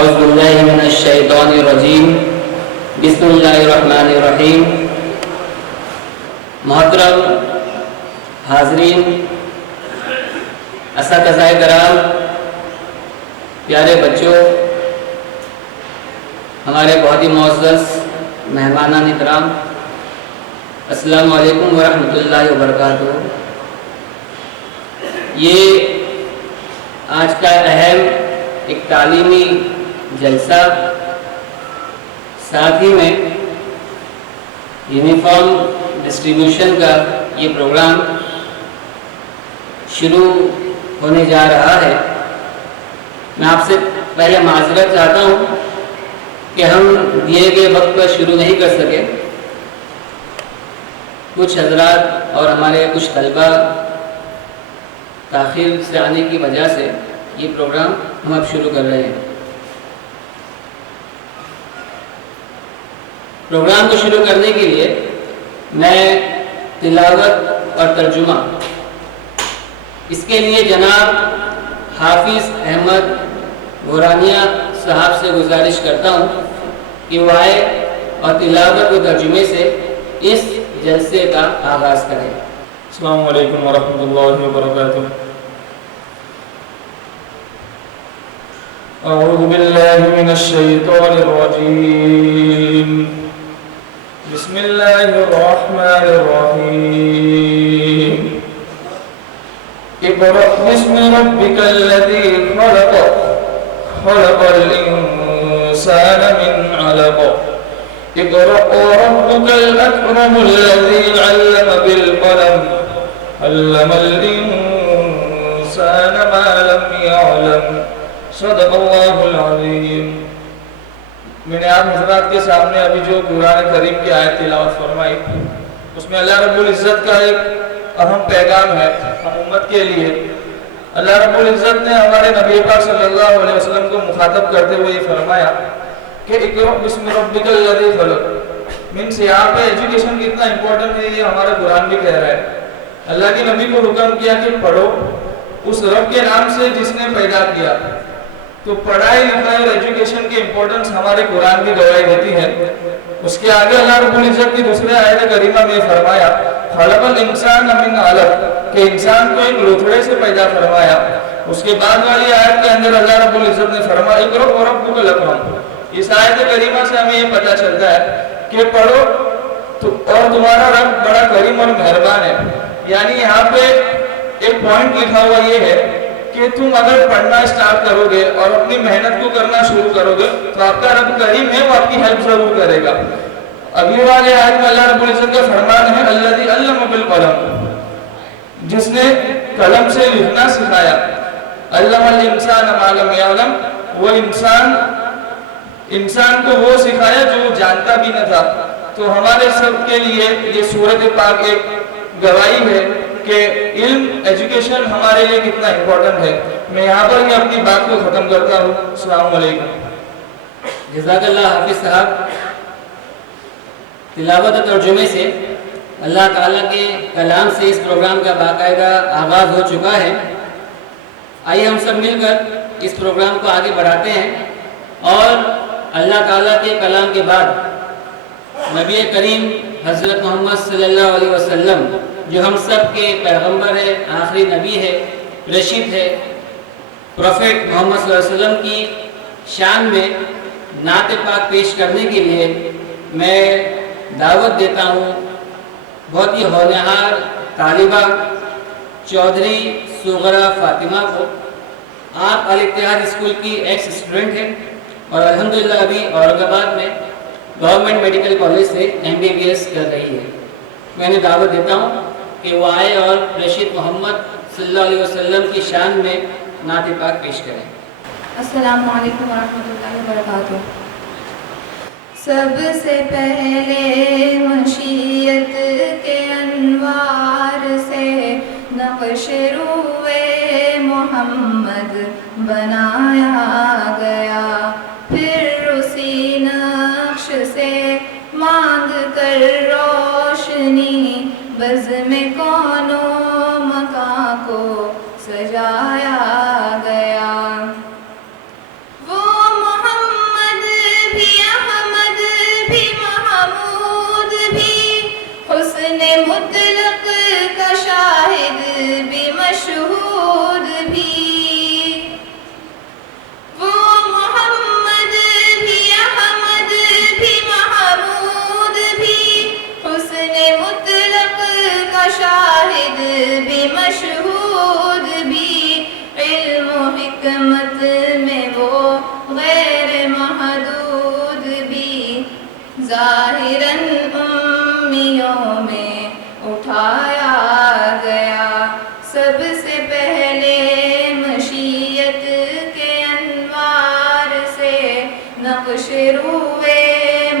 اعوذ باللہ من الشیطان الرجیم بسم اللہ الرحمن الرحیم۔ محترم حاضرین، اساتذہ کرام، پیارے بچوں، ہمارے بہت ہی معزز مہمانان کرام، السلام علیکم ورحمۃ اللہ وبرکاتہ۔ یہ آج کا اہم ایک تعلیمی جلسہ، ساتھ ہی میں یونیفارم ڈسٹریبیوشن کا یہ پروگرام شروع ہونے جا رہا ہے۔ میں آپ سے پہلے معذرت چاہتا ہوں کہ ہم دیے گئے وقت پر شروع نہیں کر سکے۔ کچھ حضرات اور ہمارے کچھ طلبہ تاخیر سے آنے کی وجہ سے یہ پروگرام ہم اب شروع کر رہے ہیں۔ پروگرام کو شروع کرنے کے لیے میں تلاوت اور ترجمہ، اس کے لیے جناب حافظ احمد غورانیہ صاحب سے گزارش کرتا ہوں کہ وہ آئے اور تلاوت و ترجمے سے اس جلسے کا آغاز کریں۔ السلام علیکم ورحمۃ اللہ وبرکاتہ۔ اعوذ باللہ من الشیطان الرجیم، بسم اللہ الرحمن الرحیم۔ اقرأ باسم ربک الذی خلق، خلق الانسان من علق، اقرأ وربك الأكرم الذي علم بالقلم، علم الإنسان ما لم يعلم، صدق اللہ العظیم۔ میں نے آپ حضرات کے سامنے ابھی جو قرآن کریم کی آیت تلاوت فرمائی، اس میں اللہ رب العزت کا ایک اہم پیغام ہے امت کے لیے۔ اللہ رب العزت نے ہمارے نبی پاک صلی اللہ علیہ وسلم کو مخاطب کرتے ہوئے یہ فرمایا کہ اقرأ باسم ربک الذی خلق۔ مینس یہاں پہ ایجوکیشن کتنا امپورٹنٹ ہے یہ ہمارا قرآن بھی کہہ رہا ہے۔ اللہ کے نبی کو حکم کیا کہ پڑھو اس رب کے نام سے جس نے پیدا کیا۔ تو پڑھائی لکھائی اور ایجوکیشن کی امپورٹنس ہمارے قرآن کی گواہی دیتی ہے۔ اس کے آگے اللہ رب العزت کی دوسرے آیت کریمہ میں فرمایا خلق الانسان من علق، کہ انسان کو ایک لوتھڑے سے پیدا فرمایا۔ اس کے بعد والی آیت کے اندر اللہ رب العزت نے فرمایا اقرأ وربک الاکرم۔ اس آیت کریمہ سے ہمیں یہ پتہ چلتا ہے کہ پڑھو اور تمہارا رب بڑا کریم اور مہربان ہے۔ یعنی یہاں پہ ایک پوائنٹ لکھا ہوا یہ ہے کہ تم اگر پڑھنا اسٹارٹ کرو گے اور اپنی محنت کو کرنا شروع کرو گے تو آپ کا رب کریم ہے، وہ آپ کی ہیلپ ضرور کرے گا۔ اگلی والی آیت میں اللہ رب العزت کا فرمان ہے الذی علم بالقلم، جس نے قلم سے لکھنا سکھایا۔ علم الانسان ما لم یعلم، وہ انسان کو وہ سکھایا جو وہ جانتا بھی نہ تھا۔ تو ہمارے سب کے لیے یہ سورۃ پاک ایک گواہی ہے کہ علم ایجوکیشن ہمارے لیے کتنا امپورٹنٹ ہے۔ میں یہاں پر ہی اپنی بات کو ختم کرتا ہوں۔ السلام علیکم۔ جزاک اللہ حافظ صاحب۔ تلاوت و ترجمے سے اللہ تعالیٰ کے کلام سے اس پروگرام کا باقاعدہ آغاز ہو چکا ہے۔ آئیے ہم سب مل کر اس پروگرام کو آگے بڑھاتے ہیں اور اللہ تعالیٰ کے کلام کے بعد نبی کریم حضرت محمد صلی اللہ علیہ وسلم جو ہم سب کے پیغمبر ہے، آخری نبی ہے، رشید ہے، پروفیٹ محمد صلی اللہ علیہ وسلم کی شان میں نعت پاک پیش کرنے کے لیے میں دعوت دیتا ہوں بہت ہی ہونہار طالبہ چودھری صغرا فاطمہ کو۔ آپ الاتحاد اسکول کی ایکس اسٹوڈنٹ ہیں اور الحمدللہ ابھی اورنگ آباد میں گورنمنٹ میڈیکل کالج سے MBBS کر رہی ہے۔ میں نے دعوت دیتا ہوں کہ وہ آئے اور رشید محمد صلی اللہ علیہ وسلم کی شان میں نعت پاک پیش کریں۔ السلام علیکم ورحمۃ اللہ وبرکاتہ۔ سب سے پہلے مشیت کے انوار سے نقش روئے محمد بنایا گیا، پھر اسی نقش سے مانگ کر روشنی بزم کون و مکان کو سجایا گیا۔ وہ محمد بھی مشہود بھی، علم و حکمت میں وہ غیر محدود بھی، ظاہراً امیوں میں اٹھایا گیا، سب سے پہلے مشیت کے انوار سے نقش روئے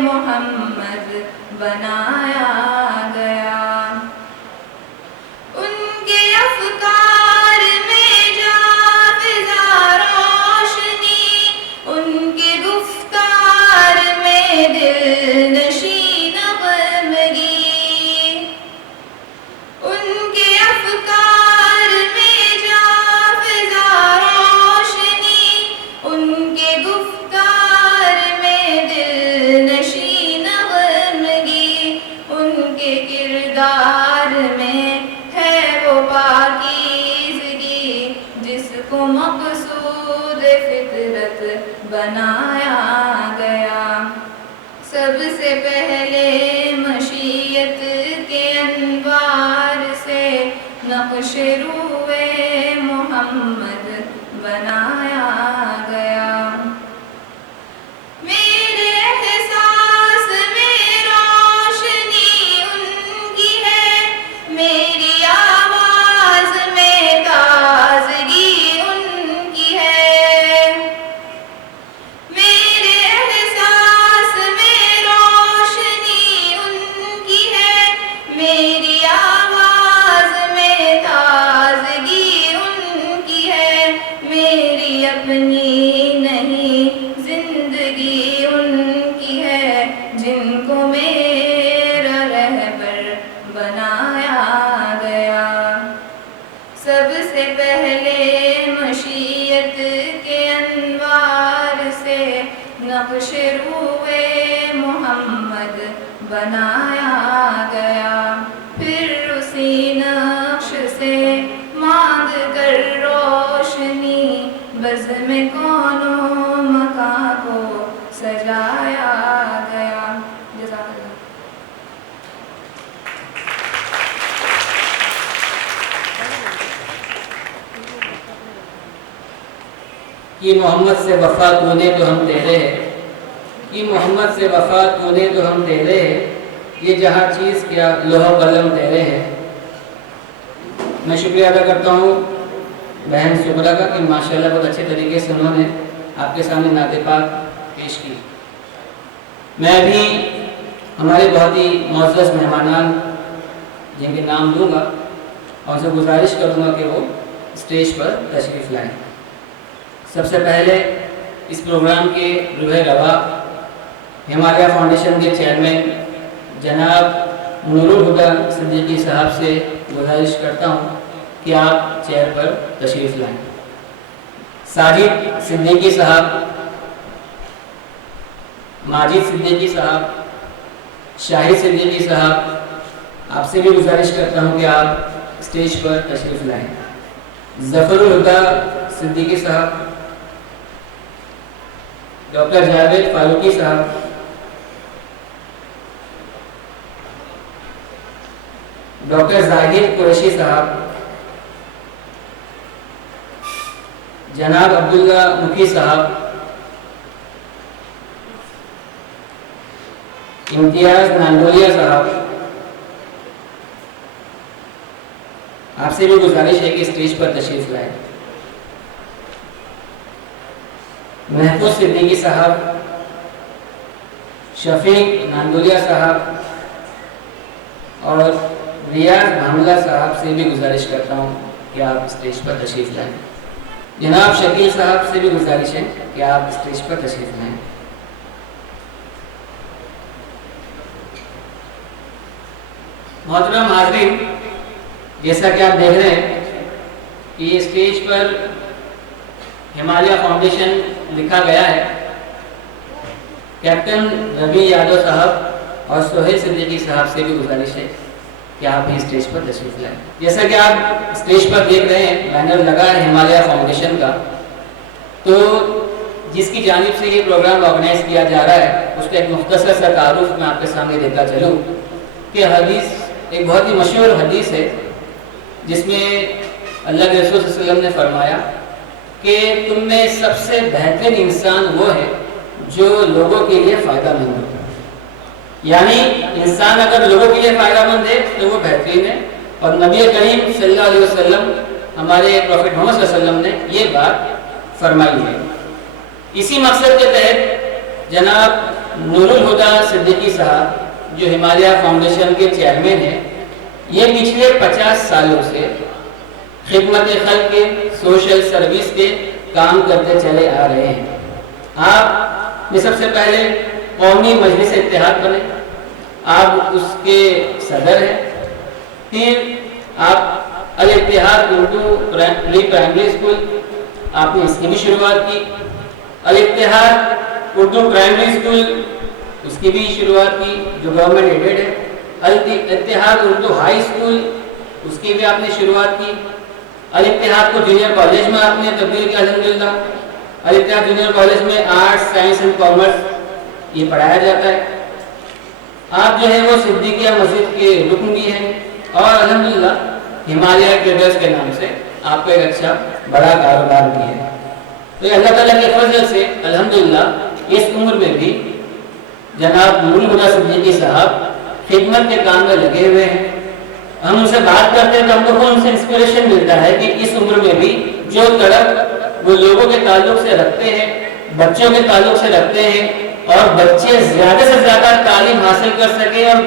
محمد بنایا گیا۔ ان کے افکار میں جاویزہ روشنی، ان کے گفتار میں دل نشین غمگی، ان کے افکار میں جاویزہ روشنی، ان کے گفتار میں دل نشین غمگی، ان کے کردار میں ہے وہ پاکیزگی جس کو مقصود فطرت بنایا گیا۔ سب سے پہلے مشیت کے انوار سے نقش روئے محمد بنایا گیا۔ میرے احساس میں روشنی ان کی ہے، میری آواز میں تازگی ان کی ہے، میرے احساس میں روشنی ان کی ہے، میری آواز میں تازگی ان کی ہے، میری اپنی نہیں زندگی ان کی ہے، جن کو میرا رہبر بنایا گیا۔ سب سے پہلے مشیت کے انوار سے نقش روئے محمد بنایا گیا، پھر اسی نقش سے مانگ کر روشنی بزم کون و مکان کو سجایا گیا۔ جزاک اللہ۔ کہ محمد سے وفا تو نے تو ہم تیرے ہیں، کہ محمد سے وفا تو نے تو ہم تیرے ہیں، یہ جہاں چیز کیا لوح قلم تیرے ہیں۔ میں شکریہ ادا کرتا ہوں بہن سغرا کا کہ ماشاءاللہ بہت اچھے طریقے سے انہوں نے آپ کے سامنے نعت پاک پیش کی۔ میں بھی ہمارے بہت ہی معزز مہمانان جن کے نام دوں گا اور ان سے گزارش کروں گا کہ وہ اسٹیج پر تشریف لائیں۔ سب سے پہلے اس پروگرام کے روح روا ہمالیہ فاؤنڈیشن کے چیئرمین جناب نور الہدی صدیقی صاحب سے گزارش کرتا ہوں کہ آپ چیئر پر تشریف لائیں۔ ساجد صدیقی صاحب، ماجد صدیقی صاحب، شاہد صدیقی صاحب، آپ سے بھی گزارش کرتا ہوں کہ آپ اسٹیج پر تشریف لائیں۔ ظفر الہدی صدیقی صاحب، ڈاکٹر جاوید فاروقی صاحب، ڈاکٹر زاہد قریشی صاحب، جناب عبداللہ مکھی صاحب، امتیاز نانڈولیا صاحب، آپ سے بھی گزارش ہے کہ اسٹیج پر تشریف لائیں۔ محفوظ صدیقی صاحب، شفیق نانڈولیا صاحب اور ریاض بھاملہ صاحب سے بھی گزارش کرتا ہوں کہ آپ اسٹیج پر تشریف لائیں۔ جناب شکیل صاحب سے بھی گزارش ہے کہ آپ اسٹیج پر تشریف لائیں۔ محترم حاضرین، جیسا کہ آپ دیکھ رہے ہیں کہ یہ اسٹیج پر ہمالیہ فاؤنڈیشن لکھا گیا ہے۔ کیپٹن ربی یادو صاحب اور سہیل صدیقی صاحب سے بھی گزارش ہے کہ آپ بھی اسٹیج پر تشریف لائیں۔ جیسا کہ آپ اسٹیج پر دیکھ رہے ہیں بینر لگا ہے ہمالیہ فاؤنڈیشن کا، تو جس کی جانب سے یہ پروگرام آرگنائز کیا جا رہا ہے اس کا ایک مختصر سا تعارف میں آپ کے سامنے دیتا چلوں کہ حدیث ایک بہت ہی مشہور حدیث ہے جس میں اللہ کے رسول صلی اللہ علیہ وسلم نے فرمایا کہ تم میں سب سے بہترین انسان وہ ہے جو لوگوں کے لیے فائدہ مند ہو. یعنی انسان اگر لوگوں کے لیے فائدہ مند ہے تو وہ بہترین ہے. اور نبی کریم صلی اللہ علیہ وسلم ہمارے پروفیٹ محمد صلی اللہ علیہ وسلم نے یہ بات فرمائی ہے. اسی مقصد کے تحت جناب نور الہدا صدیقی صاحب جو ہمالیہ فاؤنڈیشن کے چیئرمین ہیں، یہ پچھلے 50 سالوں سے خدمت خلق کے سوشل سروس کے کام کرتے چلے آ رہے ہیں. آپ نے سب سے پہلے قومی مجلس اتحاد بنے، آپ اس کے صدر ہیں. پھر آپ الاتحاد اردو پری پرائمری اسکول، آپ نے اس کی بھی شروعات کی. الاتحاد اردو پرائمری اسکول، اس کی بھی شروعات کی جو گورنمنٹ ایڈیڈ ہے. الاتحاد اردو ہائی اسکول، اس کی بھی آپ نے شروعات کی. الاتحاد کو جونیئر کالج میں آپ نے تبدیل کیا الحمدللہ. الاتحاد جونیئر کالج میں آرٹس، سائنس اینڈ کامرس یہ پڑھایا جاتا ہے. آپ جو ہے وہ صدیقیہ مسجد کے رکن بھی ہیں اور الحمدللہ ہمالیہ ٹریڈرز کے نام سے آپ کو ایک اچھا بڑا کاروبار بھی ہے. تو اللہ تعالیٰ کے فضل سے الحمدللہ اس عمر میں بھی جناب نور الہدا صدیقی صاحب خدمت کے کام میں لگے ہوئے ہیں. ہم ان سے بات کرتے ہیں تو ہم کو ان سے انسپریشن ملتا ہے کہ اس عمر میں بھی جو تڑپ وہ لوگوں کے تعلق سے رکھتے ہیں، بچوں کے تعلق سے رکھتے ہیں اور بچے زیادہ سے زیادہ تعلیم حاصل کر سکیں اور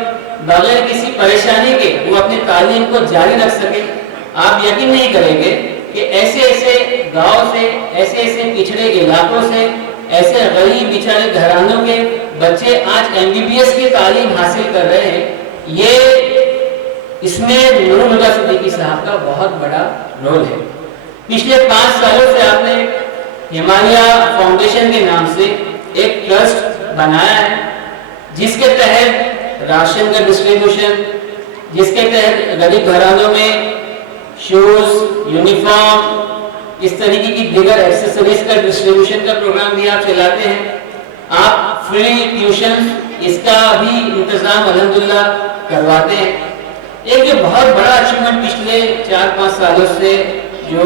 بغیر کسی پریشانی کے وہ اپنی تعلیم کو جاری رکھ سکیں. آپ یقین نہیں کریں گے کہ ایسے ایسے گاؤں سے، ایسے ایسے پچھڑے علاقوں سے، ایسے غریب بیچارے گھرانوں کے بچے آج MBBS کی تعلیم حاصل کر رہے ہیں. یہ اس میں نور الہدا صدیقی صاحب کا بہت بڑا رول ہے. پچھلے 5 سالوں سے آپ نے ہمالیہ فاؤنڈیشن کے نام سے ایک ٹرسٹ بنایا ہے جس کے تحت راشن کا ڈسٹریبیوشن، جس کے تحت غریب گھرانوں میں شوز، یونیفارم، اس طریقے کی دیگر ایکسیسریز کا ڈسٹریبیوشن کا پروگرام بھی آپ چلاتے ہیں. آپ فری ٹیوشن اس کا بھی انتظام الحمدللہ کرواتے ہیں. ایک جو بہت بڑا اچیومنٹ پچھلے 4-5 سالوں سے جو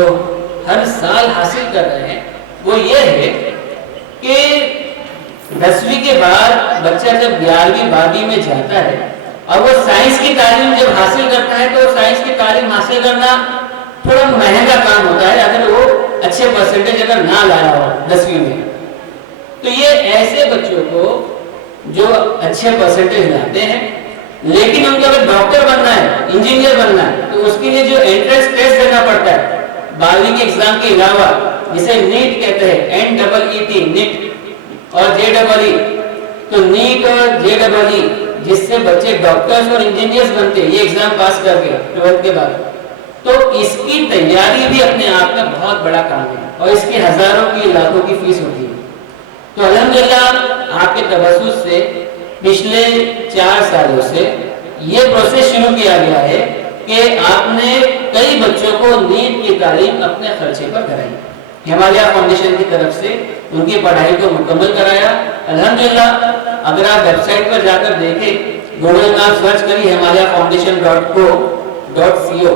ہر سال حاصل کر رہے ہیں وہ یہ ہے کہ 10ویں کے بعد بچہ جب 11ویں 12ویں میں جاتا ہے اور وہ سائنس کی تعلیم جب حاصل کرتا ہے تو سائنس کی تعلیم حاصل کرنا تھوڑا مہنگا کام ہوتا ہے اگر وہ اچھے پرسنٹیج اگر نہ لایا ہو 10ویں میں. تو یہ ایسے بچوں کو جو اچھے پرسنٹیج لاتے ہیں لیکن ان کو اگر ڈاکٹر بننا ہے، انجینئر بننا ہے تو اس کے لیے جو انٹرنس ٹیسٹ دینا پڑتا ہے 12ویں کے ایگزام کے علاوہ، جسے نیٹ کہتے ہیں، NEET نیٹ اور JEE. تو نیٹ اور JEE جس سے بچے ڈاکٹرز اور انجینئرز بنتے ہیں یہ ایگزام پاس کر کے 12th کے بعد، تو اس کی تیاری بھی اپنے آپ میں بہت بڑا کام ہے اور اس کی ہزاروں کی لاکھوں کی فیس ہوتی ہے. تو الحمدللہ آپ کے توسط سے پچھلے 4 سالوں سے یہ پروسیس شروع کیا گیا ہے کہ آپ نے کئی بچوں کو نیٹ کی تعلیم اپنے خرچے پر کرائی. ہمالیہ فاؤنڈیشن کی طرف سے ان کی پڑھائی کو مکمل کرایا. الحمدللہ اگر آپ ویب سائٹ پر جا کر دیکھیں، گوگل میں آپ سرچ کریے himaliafoundation.co.co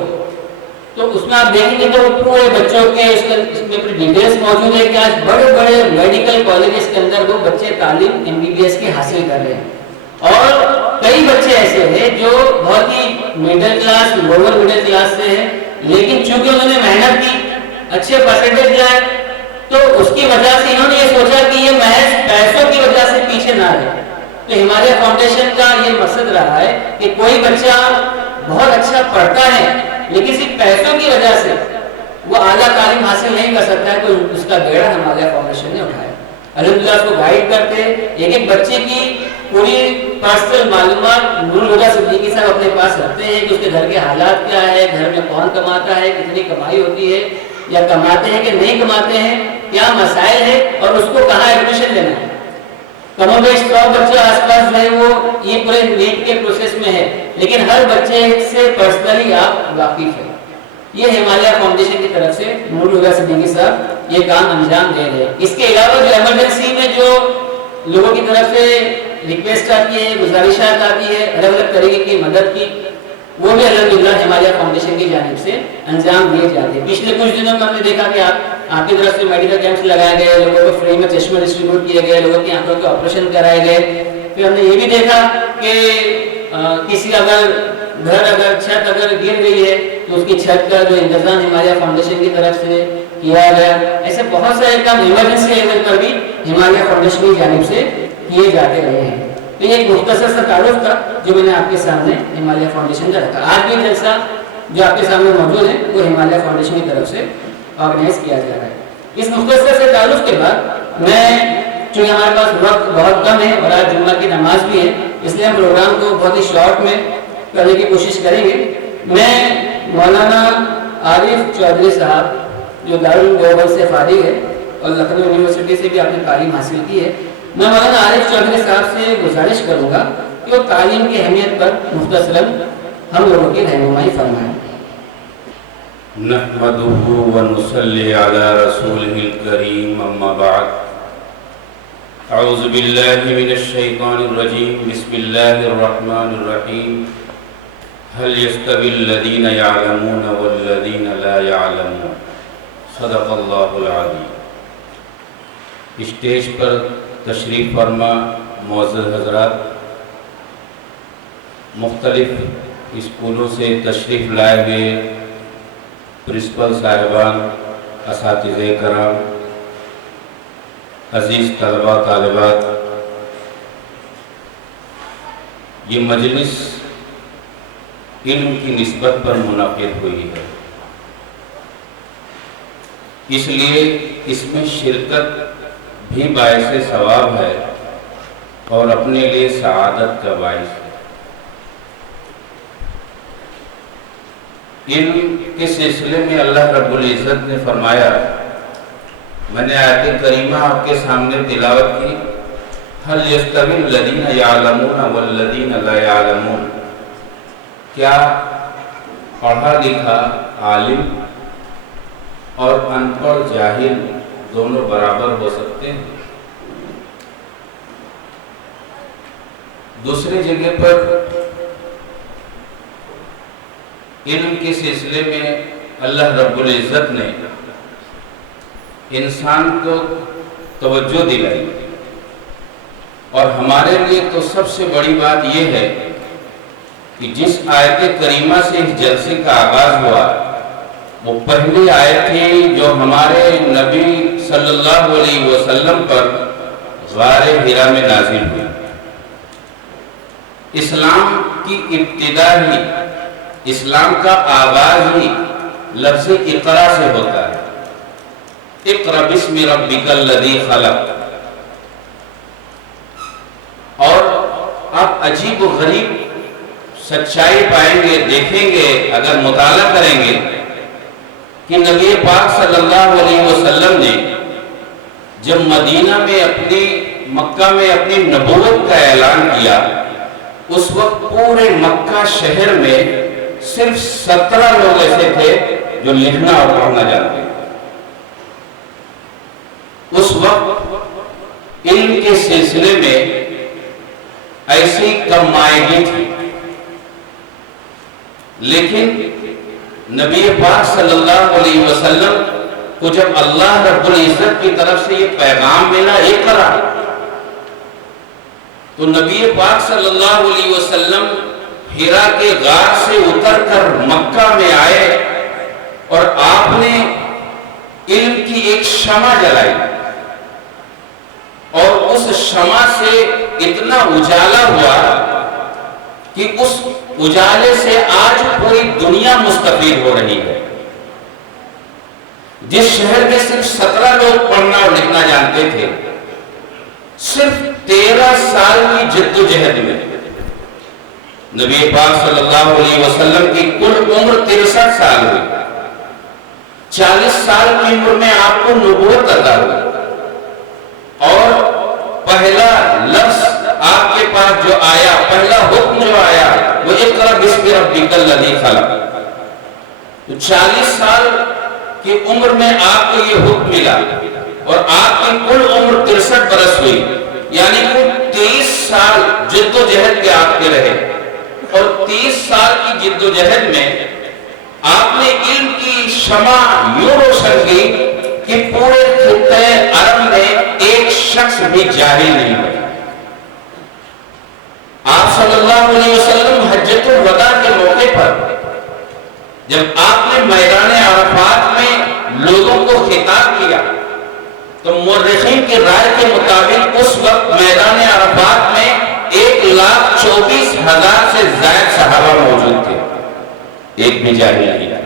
تو اس میں آپ دیکھیں گے تو پورے بچوں کے اس میں ڈیٹیلز موجود ہے کہ آج بڑے بڑے میڈیکل کالجز کے اندر وہ بچے تعلیم MBBS کی حاصل کر رہے ہیں. اور کئی بچے ایسے ہیں جو بہت ہی middle class, lower middle class سے ہیں لیکن چونکہ انہوں نے محنت کی، اچھے پرسنٹیج لائے تو اس کی وجہ سے انہوں نے یہ سوچا کہ یہ محض پیسوں کی وجہ سے پیچھے نہ رہے. تو ہمالیہ فاؤنڈیشن کا یہ مقصد رہا ہے کہ کوئی بچہ بہت اچھا پڑھتا ہے لیکن صرف پیسوں کی وجہ سے وہ اعلیٰ تعلیم حاصل نہیں کر سکتا ہے تو اس کا بیڑا ہمالیہ فاؤنڈیشن نے اٹھایا. الحمدللہ اس کو گائیڈ کرتے ایک ایک بچے کی پوری پرسنل معلومات نور الہدا صدیقی صاحب اپنے پاس رکھتے ہیں کہ اس کے گھر کے حالات کیا ہے، گھر میں کون کماتا ہے، کتنی کمائی ہوتی ہے یا کماتے ہیں کہ نہیں کماتے ہیں، کیا مسائل ہے اور اس کو کہاں ایڈمیشن لینا ہے. کم و بیش 100 بچے آس پاس ہے وہ یہ پورے نیٹ کے پروسیس میں ہے لیکن ہر بچے سے پرسنلی آپ واقف ہیں. یہ ہمالیہ فاؤنڈیشن کی طرف سے نور الہدا صدیقی صاحب یہ کام انجام دے رہے ہیں. اس کے علاوہ جو ایمرجنسی میں جو لوگوں کی طرف سے ریکویسٹ آتی ہے، گزارشات آتی ہے الگ الگ طریقے کی مدد کی، وہ بھی الحمدللہ ہمالیہ فاؤنڈیشن کی جانب سے انجام دیے جاتے ہیں۔ پچھلے کچھ دنوں میں ہم نے دیکھا کہ آپ کی طرف سے میڈیکل کیمپس لگائے گئے، لوگوں کو فری میں چشمے ڈسٹریبیوٹ کیے گئے، لوگوں کی آنکھوں کے آپریشن کرائے گئے۔ پھر ہم نے یہ بھی دیکھا کہ کسی اگر چھت اگر گر گئی ہے تو اس کی چھت کا جو انتظام ہمالیہ فاؤنڈیشن کی طرف سے کیا گیا۔ ایسے بہت سارے کام ایمرجنسی لیول پر بھی ہمالیہ فاؤنڈیشن کی جانب سے کیے جاتے رہے ہیں۔ تو یہ ایک مختصر سا تعارف تھا جو میں نے آپ کے سامنے ہمالیہ فاؤنڈیشن کا رکھا۔ آج بھی جلسہ جو آپ کے سامنے موجود ہے وہ ہمالیہ فاؤنڈیشن کی طرف سے آرگنائز کیا جا رہا ہے۔ اس مختصر سے تعارف کے بعد میں، چونکہ ہمارے پاس وقت بہت کم ہے اور آج جمعہ کی نماز بھی ہے، اس لیے ہم پروگرام کو بہت ہی شارٹ میں کرنے کی کوشش کریں گے۔ میں مولانا عارف چودھری صاحب جو دارالعلوم سے فارغ ہے اور لکھنؤ یونیورسٹی سے بھی آپ نے تعلیم حاصل کی ہے، میں مولانا عارف چودھری صاحب سے گزارش کروں گا کہ وہ تعلیم کی اہمیت پر مختصراً ہم لوگوں کی رہنمائی فرمائیں۔ نحمده ونصلي على رسوله الكريم اما بعد اعوذ بالله من الشيطان الرجيم بسم الله الرحمن الرحيم هل يستوي الذين يعلمون والذين لا يعلمون صدق الله العظيم۔ اسٹیج پر تشریف فرما معزز حضرات، مختلف اسکولوں سے تشریف لائے ہوئے پرنسپل صاحبان، اساتذہ کرام، عزیز طلباء طالبات، یہ مجلس علم کی نسبت پر منعقد ہوئی ہے، اس لیے اس میں شرکت بھی باعث ثواب ہے اور اپنے لیے سعادت کا باعث ہے۔ علم کے سلسلے میں اللہ رب العزت نے فرمایا، میں نے آیت کریمہ آپ کے سامنے تلاوت کی، هل يستوي الذين يعلمون والذين لا يعلمون، کیا پڑھا لکھا عالم اور ان پڑھ جاہل دونوں برابر ہو سکتے ہیں؟ دوسری جگہ پر علم کے سلسلے میں اللہ رب العزت نے انسان کو توجہ دلائی، اور ہمارے لیے تو سب سے بڑی بات یہ ہے کہ جس آیت کریمہ سے اس جلسے کا آغاز ہوا وہ پہلی آیت تھی جو ہمارے نبی صلی اللہ علیہ وسلم پر غار حرا میں نازل ہوئی۔ اسلام کی ابتدا ہی، اسلام کا آغاز ہی لفظ اقرا سے ہوتا ہے، اقرا بسم ربک الذی خلق۔ اور آپ عجیب و غریب سچائی پائیں گے، دیکھیں گے اگر مطالعہ کریں گے کہ نبی پاک صلی اللہ علیہ وسلم نے جب مدینہ میں مکہ میں اپنی نبوت کا اعلان کیا، اس وقت پورے مکہ شہر میں صرف 17 لوگ ایسے تھے جو لکھنا اور پڑھنا جانتے تھے۔ اس وقت علم کے سلسلے میں ایسی کم مائگی تھی، لیکن نبی پاک صلی اللہ علیہ وسلم کو جب اللہ رب العزت کی طرف سے یہ پیغام ملا اقرا، تو نبی پاک صلی اللہ علیہ وسلم حرا کے غار سے اتر کر مکہ میں آئے اور آپ نے علم کی ایک شمع جلائی، اور اس شمع سے اتنا اجالا ہوا کہ اس اجالے سے آج پوری دنیا مستفید ہو رہی ہے۔ جس شہر میں صرف 17 لوگ پڑھنا اور لکھنا جانتے تھے، صرف 13 سال کی جد و جہد میں نبی پاک صلی اللہ علیہ وسلم کی کل عمر 63 سال ہوئی۔ 40 سال کی عمر میں آپ کو نبوت عطا ہوئی، اور پہلا لفظ آپ کے پاس جو آیا، پہلا حکم جو آیا وہ اقرا بسم ربک الذی خلق۔ تو 40 سال کی عمر میں آپ کو یہ حکم ملا، اور آپ کی کل عمر 63 برس ہوئی، یعنی کہ 23 سال جد و جہد کے آپ کے رہے، اور 30 سال کی جد و جہد میں آپ نے علم کی شمع یوں روشن کی کہ پورے خطے عرب میں ایک شخص بھی جاہل نہیں بنا۔ آپ صلی اللہ علیہ وسلم حجۃ الوداع کے موقع پر جب آپ نے میدان عرفات میں لوگوں کو خطاب کیا تو مورخین کی رائے کے مطابق اس وقت میدان عرفات میں 1,24,000 سے زائد صحابہ موجود تھے، ایک بھی جاہل نہیں تھا،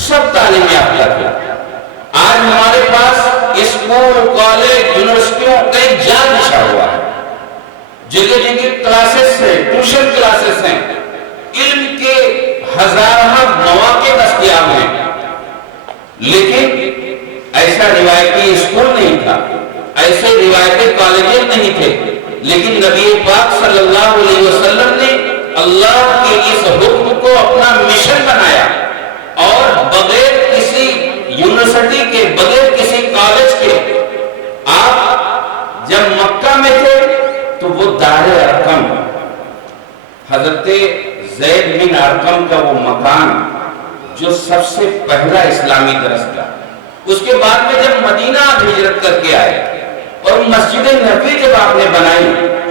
سب تعلیم یافتہ تھے۔ آج ہمارے پاس اسکول، کالج، یونیورسٹیوں کا ایک جال بچھا ہوا ہے، جگہ جگہ کلاسز ہیں، ٹیوشن کلاسز ہیں، علم کے ہزارہ مواقع دستیاب ہیں، لیکن ایسا روایتی اسکول نہیں تھا، ایسے روایتی کالجز نہیں تھے، لیکن نبی پاک صلی اللہ علیہ وسلم نے اللہ کے اس حکم کو اپنا مشن بنایا اور بغیر کسی یونیورسٹی کے، بغیر کسی کالج کے، آپ جب مکہ میں تھے تو وہ دار ارقم، حضرت زید بن ارقم کا وہ مکان جو سب سے پہلا اسلامی درس تھا، اس کے بعد میں جب مدینہ آپ ہجرت کر کے آئے اور مسجد نبوی جب آپ نے بنائی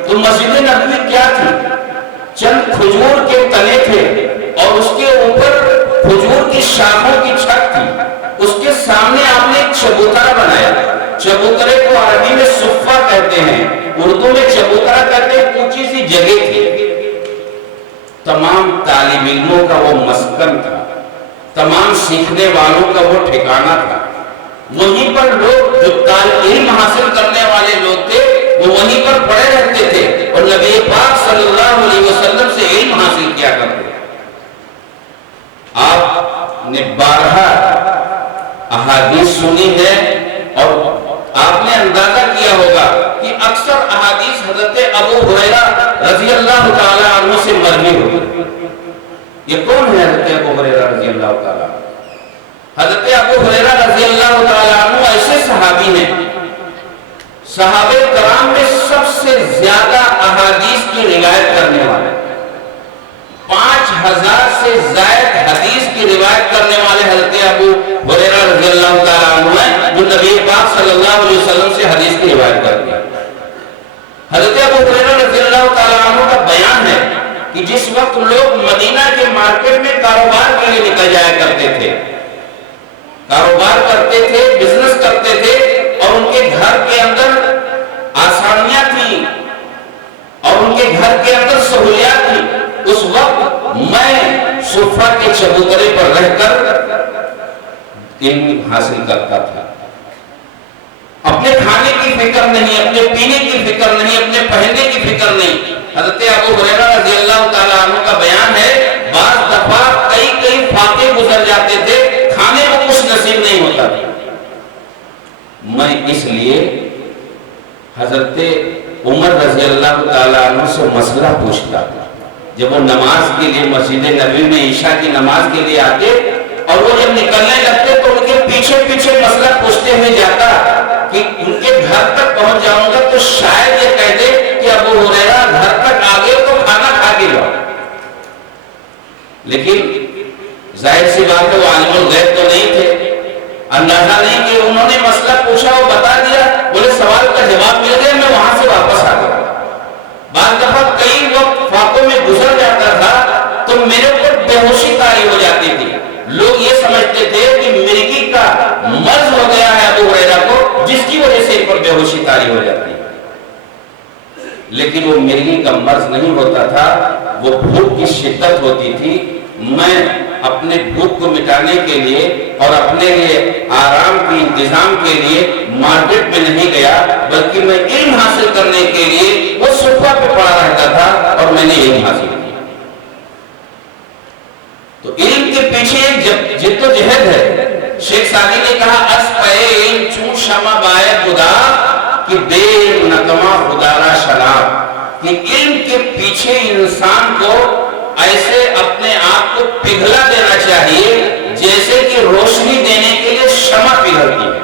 تو مسجد نبوی کیا تھی؟ چند کھجور کے تنے تھے اور اس کے اوپر کھجور کی شاخوں کی چھت تھی، اس کے سامنے آپ نے ایک چبوترا بنایا۔ چبوترے کو عربی میں صفہ کہتے ہیں، اردو میں چبوترا کہتے ہیں، اونچی سی جگہ تھی، تمام طالب علموں کا وہ مسکن تھا، تمام سیکھنے والوں کا وہ ٹھکانہ تھا، وہیں پر لوگ جو علم حاصل کرنے والے لوگ تھے وہ وہیں پر پڑے رہتے تھے اور نبی پاک صلی اللہ علیہ وسلم سے علم حاصل کیا کرتے۔ آپ نے بارہا احادیث سنی ہے اور آپ نے اندازہ کیا ہوگا کہ اکثر احادیث حضرت ابو ہریرہ رضی اللہ تعالی عنہ سے مروی ہوئی۔ یہ کون ہے حضرت ابو ہریرہ رضی اللہ تعالی عنہ؟ حضرت ابو ہریرہ رضی اللہ تعالیٰ عنہ ایسے صحابی ہیں، صحابہ کرام میں سب سے زیادہ احادیث کی روایت کرنے والے، 5,000 سے زائد حدیث کی روایت کرنے والے حضرت ابو ہریرہ رضی اللہ تعالیٰ عنہ ہیں، جو نبی پاک صلی اللہ علیہ وسلم سے حدیث کی روایت کرتے ہیں۔ حضرت ابو ہریرہ رضی اللہ تعالیٰ عنہ کا بیان ہے کہ جس وقت لوگ مدینہ کے مارکیٹ میں کاروبار کے لیے نکل جایا کرتے تھے، کاروبار کرتے تھے، بزنس کرتے تھے اور ان کے گھر کے اندر آسانیاں تھیں اور ان کے گھر کے اندر سہولیات تھیں، اس وقت میں صفہ کے چبوترے پر رہ کر علم حاصل کرتا تھا۔ اپنے کھانے کی فکر نہیں، اپنے پینے کی فکر نہیں، اپنے پہننے کی فکر نہیں۔ حضرت ابو ہریرہ رضی اللہ تعالیٰ عنہ کا بیان ہے، بعض دفعہ کئی فاقے گزر جاتے تھے، کھانے کو کچھ نصیب نہیں ہوتا تھا۔ میں اس لیے حضرت عمر رضی اللہ تعالیٰ عنہ سے مسئلہ پوچھتا تھا جب وہ نماز کے لیے مسجد نبوی میں عشاء کی نماز کے لیے آتے اور وہ جب نکلنے لگتے تو ان کے پیچھے مسئلہ پوچھتے ہوئے جاتا کہ ان کے گھر تک پہنچ جاؤں گا تو شاید یہ کہہ دے کہ ابو ہریرہ گھر تک آ گئے تو کھانا کھا کے جاؤ، لیکن ظاہر سی بات ہے وہ عالم الغیب تو نہیں تھے، اندازہ نہیں کہ انہوں نے مسئلہ پوچھا وہ بتا دیا، بولے سوال کا جواب مل گیا، میں وہاں سے واپس آ گیا۔ بعض دفعہ کئی وقت فاقوں میں گزر جاتا تھا تو میرے اوپر بے ہوشی طاری ہو جاتی تھی، لوگ یہ سمجھتے تھے کہ مرگی کا مرض ہو گیا ہے ابو ہریرہ کو، جس کی وجہ سے ان پر بے ہوشی طاری ہو جاتی ہے، لیکن وہ مرگی کا مرض نہیں ہوتا تھا، وہ بھوک کی شدت ہوتی تھی۔ میں اپنے بھوک کو مٹانے کے لیے اور اپنے لیے آرام کی انتظام کے لیے مارکیٹ میں نہیں گیا، بلکہ میں علم حاصل کرنے کے لیے وہ صفہ پہ پڑا رہتا تھا اور میں نے علم حاصل کیا۔ تو علم کے پیچھے ایک جد و جہد ہے۔ شیخ سعدی نے کہا اس پہ علم چون شمع بائے خدا کہ دیر نکما خدا را شراب، کہ علم کے پیچھے انسان کو ایسے اپنے آپ کو پگھلا دینا چاہیے جیسے کہ روشنی دینے کے لیے شمع پگھلتی ہے۔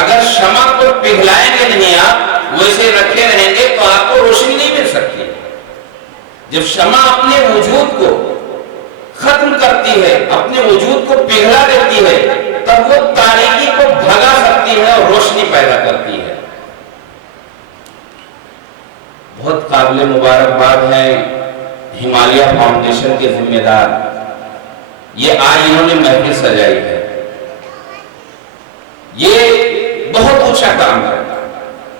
اگر شمع کو پگھلائیں گے نہیں، آپ ویسے رکھے رہیں گے تو آپ کو روشنی نہیں مل سکتی۔ جب شمع اپنے وجود کو ختم کرتی ہے، اپنے وجود کو پگھلا دیتی ہے، تب وہ تاریکی کو بھگا سکتی ہے اور روشنی پیدا کرتی ہے۔ بہت قابل مبارکباد ہے ہمالیہ فاؤنڈیشن کے ذمہ دار، یہ آج انہوں نے محفل سجائی ہے، یہ بہت اونچا کام ہے۔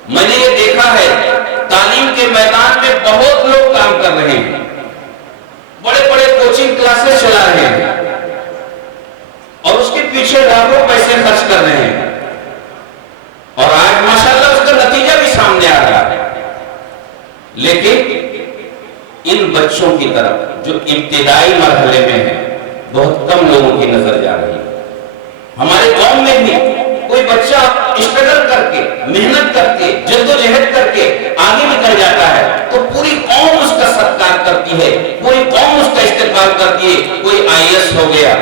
میں نے یہ دیکھا ہے تعلیم کے میدان میں بہت لوگ کام کر رہے ہیں، بڑے بڑے کوچنگ کلاسز چلا رہے ہیں اور اس کے پیچھے لاکھوں پیسے خرچ کر رہے ہیں، اور آج ماشاءاللہ اس کا نتیجہ بھی سامنے آ رہا ہے۔ لیکن ان بچوں کی طرف جو ابتدائی مرحلے میں ہیں بہت کم لوگوں کی نظر جا رہی ہے۔ ہمارے قوم میں بھی کوئی بچہ اسٹرگل کر کے، محنت کر کے، جدوجہد کر کے آگے نکل جاتا ہے تو پوری قوم اس کا ستکار کرتی ہے، پوری قوم اس کا استقبال کرتی ہے۔ کوئی IAS ہو گیا،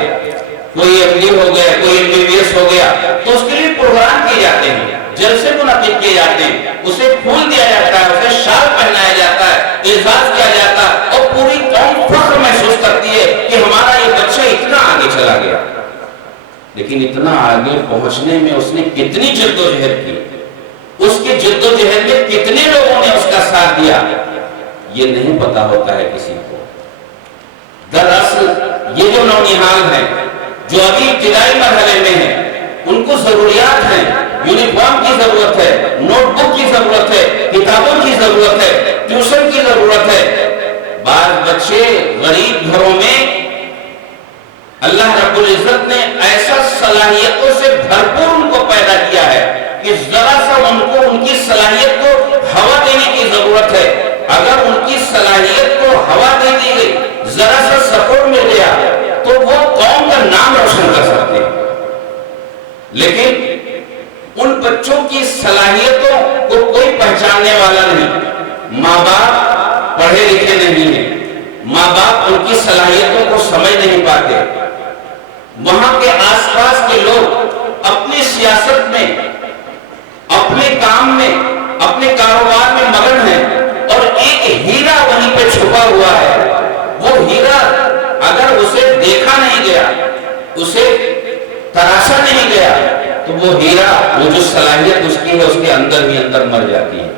کوئی MD ہو گیا، کوئی MBBS ہو گیا تو اس کے لیے پروگرام کیے جاتے ہیں، جلسے منعقد کیے جاتے ہیں، اسے پھول دیا جاتا ہے، اسے شال پہنایا جاتا ہے، اعزاز کیا جاتا ہے، اور پوری قوم فخر محسوس کرتی ہے کہ ہمارا یہ بچہ اتنا آگے چلا گیا۔ لیکن اتنا آگے پہنچنے میں اس نے کتنی جدوجہد کی، اس کی جدوجہد میں کتنے لوگوں نے اس کا ساتھ دیا، یہ نہیں پتا ہوتا ہے کسی کو۔ دراصل یہ جو نونہال ہیں، جو ابھی ابتدائی مرحلے میں ہیں، ان کو ضروریات ہیں، یونیفارم کی ضرورت ہے، نوٹ بک کی ضرورت ہے، کتابوں کی ضرورت ہے، ٹیوشن کی ضرورت ہے۔ بعض بچے غریب گھروں میں اللہ رب العزت نے ایسا صلاحیتوں سے بھرپور ان کو پیدا کیا ہے کہ ذرا سا ان کو ان کی صلاحیت کو ہوا دینے کی ضرورت ہے۔ اگر ان کی صلاحیت کو ہوا دے دی گئی، ذرا سا سپورٹ مل گیا تو وہ قوم کا نام روشن کر سکتے ہیں۔ لیکن ان بچوں کی صلاحیتوں کو کوئی پہچاننے والا نہیں، ماں باپ پڑھے لکھے نہیں ہیں، ماں باپ ان کی صلاحیتوں کو سمجھ نہیں پاتے، وہاں کے آس پاس کے لوگ اپنی سیاست میں، اپنے کام میں، اپنے کاروبار میں مگن ہیں، اور ایک ہیرا وہیں پہ چھپا ہوا ہے۔ وہ ہیرا اگر اسے دیکھا نہیں گیا، اسے تراشا نہیں گیا، تو وہ ہیرا، وہ جو صلاحیت اس کی ہے، اس کے اندر ہی اندر مر جاتی ہے۔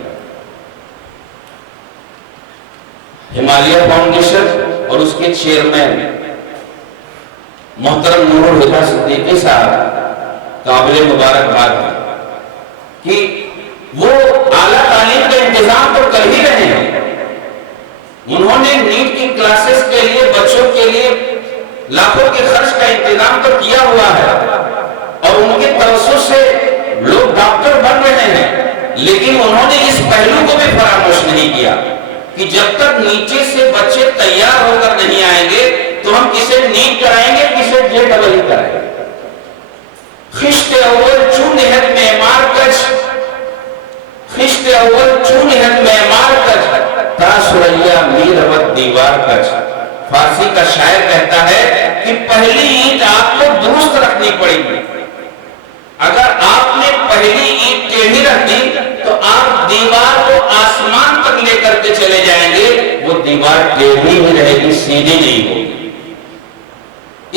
ہمالیہ فاؤنڈیشن اور اس کے چیئرمین محترم نور الہدیٰ صدیقی صاحب قابل مبارکباد ہیں کہ وہ اعلیٰ تعلیم کا انتظام تو کر ہی رہے ہیں۔ انہوں نے نیٹ کی کلاسز کے لیے، بچوں کے لیے لاکھوں کے خرچ کا انتظام تو کیا ہوا ہے، اور ان کے توسط سے لوگ ڈاکٹر بن رہے ہیں، لیکن انہوں نے اس پہلو کو بھی فراموش نہیں کیا کہ جب تک نیچے سے بچے تیار ہو کر نہیں آئیں گے تو ہم کسے نیٹ کرائیں گے، کسے JEE کرائیں گے۔ خشت اول چون نہت معمار کچ، خشت اول چون نہت معمار کچ، تا سریا میر روت دیوار کچ۔ فارسی کا شاعر کہتا ہے کہ پہلی اینٹ آپ کو درست رکھنی پڑے گی۔ اگر آپ نے پہلی اینٹ ٹیڑھی رکھ دی تو آپ دیوار کو آسمان تک لے کر کے چلے جائیں گے، وہ دیوار ٹیڑھی ہی رہے گی، سیدھی نہیں ہوگی۔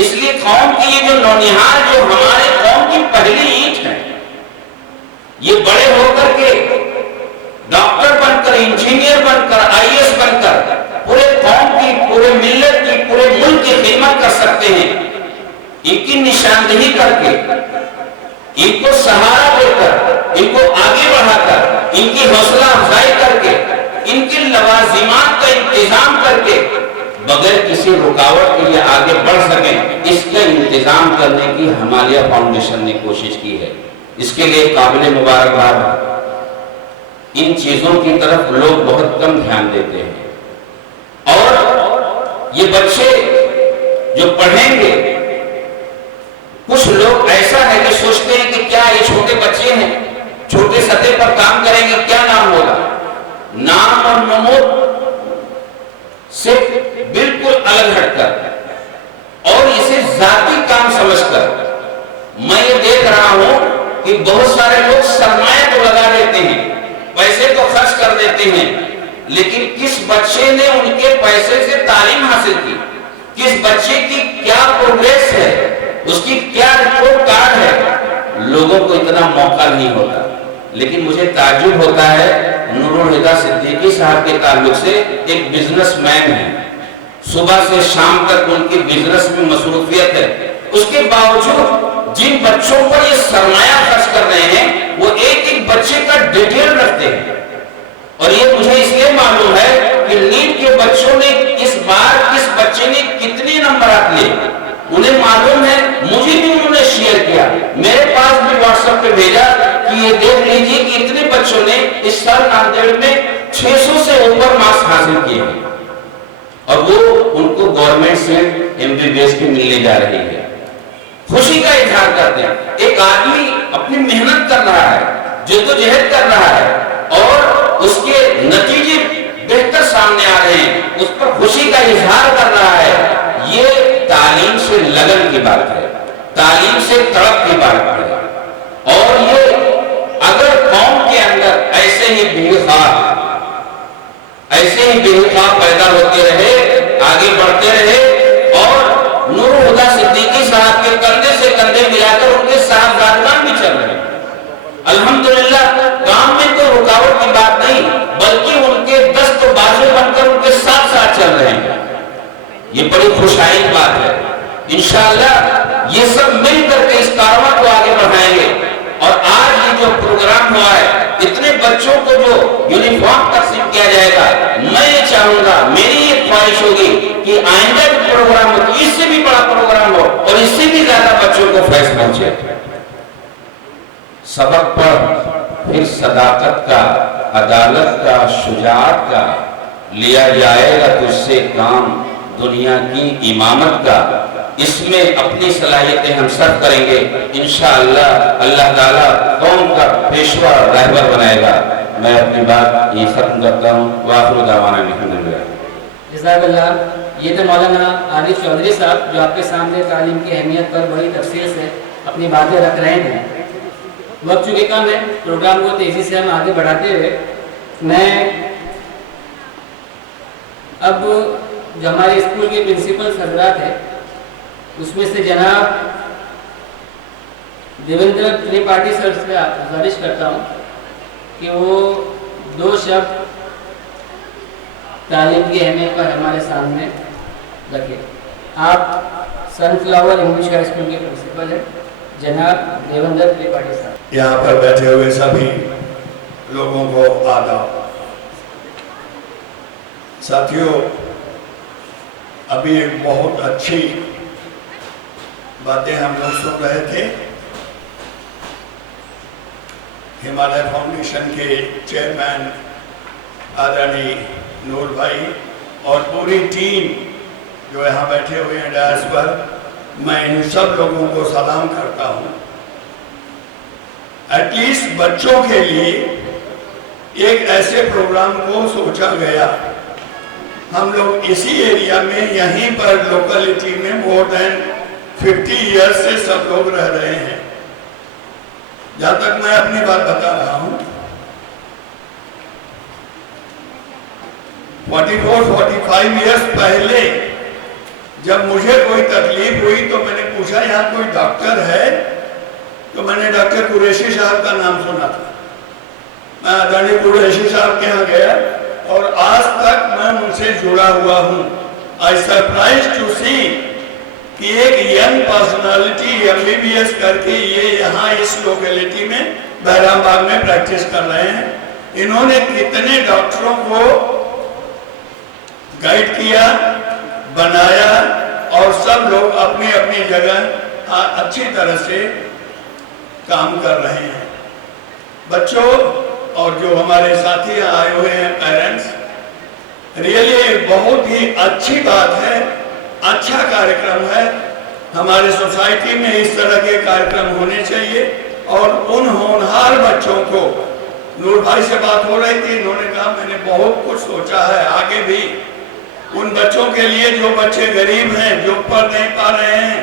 اس لیے قوم کی یہ جو نونہال، جو ہمارے قوم کی پہلی اینٹ ہے، یہ بڑے ہو کر کے ڈاکٹر بن کر، انجینئر بن کر، IAS بن کر پورے قوم کی، پورے ملت کی، پورے ملک کی خدمت کر سکتے ہیں۔ ان کی نشاندہی کر کے، ان کو سہارا دے کر، ان کو آگے بڑھا کر، ان کی حوصلہ افزائی کر کے، ان کی لوازمات کا انتظام کر کے، بغیر کسی رکاوٹ کے لیے آگے بڑھ سکیں، اس کا انتظام کرنے کی ہمالیہ فاؤنڈیشن نے کوشش کی ہے۔ اس کے لیے قابل مبارکباد ہے۔ ان چیزوں کی طرف لوگ بہت کم دھیان دیتے ہیں، اور یہ بچے جو پڑھیں گے، کچھ لوگ ایسا ہے کہ سوچتے ہیں کہ کیا یہ چھوٹے بچے ہیں، چھوٹے سطح پر کام کریں گے، کیا نام ہوگا؟ نام اور نمود سے بالکل الگ ہٹ کر اور اسے ذاتی کام سمجھ کر، میں یہ دیکھ رہا ہوں کہ بہت سارے لوگ سرمایہ تو لگا دیتے ہیں، پیسے تو خرچ کر دیتے ہیں، لیکن کس بچے نے ان کے پیسے سے تعلیم حاصل کی، کس بچے کی کیا پروگریس ہے، اس کی کیا رپورٹ کارڈ ہے، لوگوں کو اتنا موقع نہیں ہوتا۔ لیکن مجھے تعجب ہوتا ہے، نور الہدیٰ صدیقی صاحب کے تعلق سے ایک بزنس مین ہے، صبح سے شام تک ان کی بزنس میں مصروفیت ہے، اس کے باوجود جن بچوں پر یہ سرمایہ خرچ کر رہے ہیں وہ ایک ایک بچے کا ڈیٹیل رکھتے ہیں، اور یہ مجھے اس لیے معلوم ہے کہ نیٹ کے بچوں نے اس بار کس بچے نے کتنے نمبرات لیے انہیں معلوم ہے، مجھے بھی انہوں نے شیئر کیا، میرے پاس بھی واٹس ایپ پہ بھیجا کہ یہ دیکھ لیجئے کہ اتنے بچوں نے اس سال ناندیڑ میں 600 سے اوپر مارکس حاصل کیے ہیں، اور وہ ان کو گورنمنٹ سے MBBS کی ملنے جا رہی ہے۔ خوشی کا اظہار کرتے ہیں، ایک آدمی اپنی محنت کر رہا ہے، جدوجہد کر رہا ہے، اور اس کے نتیجے بہتر سامنے آ رہے ہیں، اس پر خوشی کا اظہار کر رہا ہے۔ یہ تعلیم سے لگن کی بات ہے، تعلیم سے تڑپ کی بات ہے، اور یہ اگر قوم کے اندر ایسے ہی بے خواب پیدا ہوتے رہے، آگے بڑھتے رہے، اور نور الہدیٰ صدیقی صاحب کے کندھے سے کندھے ملا کر ان کے صاحبزادگان بھی چل رہے ہیں، الحمدللہ کام میں کوئی رکاوٹ کی بات نہیں، بلکہ ان کے دست و بازو بن کر ان کے ساتھ ساتھ چل رہے ہیں، یہ بڑی خوشائن بات ہے۔ انشاءاللہ یہ سب مل کر کے اس کارواں کو آگے بڑھائیں گے، اور آج یہ جو پروگرام ہوا ہے، اتنے بچوں کو جو یونیفارم تقسیم کیا جائے گا، میں یہ چاہوں گا، میری یہ خواہش ہوگی کہ آئندہ جو پروگرام ہو اس سے بھی بڑا پروگرام ہو، اور اس سے بھی زیادہ بچوں کو فیض پہنچے۔ سبق پڑھ، پھر صداقت کا، عدالت کا، شجاعت کا، لیا جائے گا تجھ سے کام دنیا کی امامت کا، اس میں اپنی صلاحیتیں ہم صرف کریں گے، انشاءاللہ اللہ تعالیٰ قوم کا پیشوا رہبر بنائے گا۔ میں اپنی بات یہ ختم کرتا ہوں، وآخر دعوانا الحمدللہ۔ جزاک اللہ۔ یہ تھے مولانا عارف چودھری صاحب جو آپ کے سامنے تعلیم کی اہمیت پر بڑی تفصیل سے اپنی باتیں رکھ رہے ہیں۔ وقت چونکہ کم ہے، پروگرام کو تیزی سے ہم آگے بڑھاتے ہوئے، میں اب جو ہمارے اسکول کے پرنسپل حضرات ہیں اس میں سے جناب دیویندر تریپاٹھی سر سے گزارش کرتا ہوں کہ وہ 2 شبد تعلیم کی اہمیت پر ہمارے سامنے رکھے۔ آپ سن فلاور انگلش ہائی اسکول کے پرنسپل ہیں جناب دیویندر تریپاٹھی صاحب۔ یہاں پر بیٹھے ہوئے سبھی لوگوں کو آداب۔ ساتھیوں، ابھی ایک بہت اچھی باتیں ہم لوگ سن رہے تھے۔ ہمالیہ فاؤنڈیشن کے چیئرمین آدرنی نور بھائی اور پوری ٹیم جو یہاں بیٹھے ہوئے ہیں ڈائس پر، میں ان سب لوگوں کو سلام کرتا ہوں۔ ایٹ لیسٹ بچوں کے لیے ایک ایسے پروگرام کو سوچا گیا۔ ہم لوگ اسی ایریا میں یہیں پر لوکیلٹی میں more than 50 ایئر سے سب لوگ رہ رہے ہیں۔ جہاں تک میں اپنی بات بتا رہا ہوں، 44-45 ایئرز پہلے جب مجھے کوئی تکلیف ہوئی تو میں نے پوچھا یہاں کوئی ڈاکٹر ہے، تو میں نے ڈاکٹر قریشی صاحب کا نام سنا تھا۔ میں آدرنی قریشی صاحب کے ہاں گیا اور آج تک میں ان سے جڑا ہوا ہوں۔ I surprised to see کہ ایک ینگ پرسنالٹی MBBS کر کے یہ یہاں اس لوکیلٹی میں بہرام باغ میں پریکٹس کر رہے ہیں۔ انہوں نے کتنے ڈاکٹروں کو گائیڈ کیا، بنایا، اور سب لوگ اپنی اپنی جگہ اچھی طرح سے کام کر رہے ہیں۔ بچوں اور جو ہمارے ساتھی آئے ہوئے ہیں پیرنٹس، ریئلی بہت ہی اچھی بات ہے، اچھا کارکرم ہے۔ ہمارے سوسائٹی میں اس طرح کے کارکرم ہونے چاہیے، اور ان ہونہار بچوں کو، نور بھائی سے بات ہو رہی تھی، انہوں نے کہا میں نے بہت کچھ سوچا ہے آگے بھی ان بچوں کے لیے جو بچے غریب ہیں، جو پڑھ نہیں پا رہے ہیں،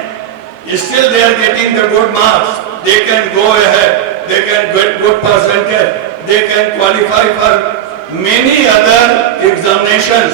still they are getting the good marks, they can go ahead, they can get good percentage, they can qualify for many other examinations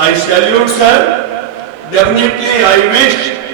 I salute sir. Definitely I wish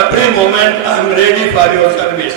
every moment I am ready for your service.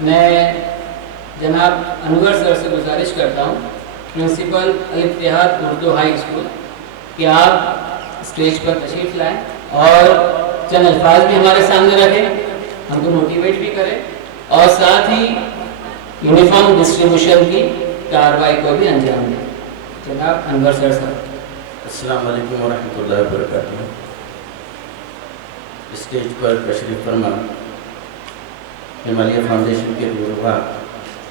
میں جناب انور سر سے گزارش کرتا ہوں، principal الاتحاد Urdu high school, کہ آپ stage پر تشریف لائیں اور چند الفاظ بھی ہمارے سامنے رکھیں، ہم کو موٹیویٹ بھی کریں اور ساتھ ہی یونیفارم ڈسٹریبیوشن کی کارروائی کو بھی انجام دیں۔ جناب انور سر صاحب۔ السلام علیکم ورحمۃ اللہ وبرکاتہ۔ اسٹیج پر تشریف فرما ہمالیہ فاؤنڈیشن کے رہنما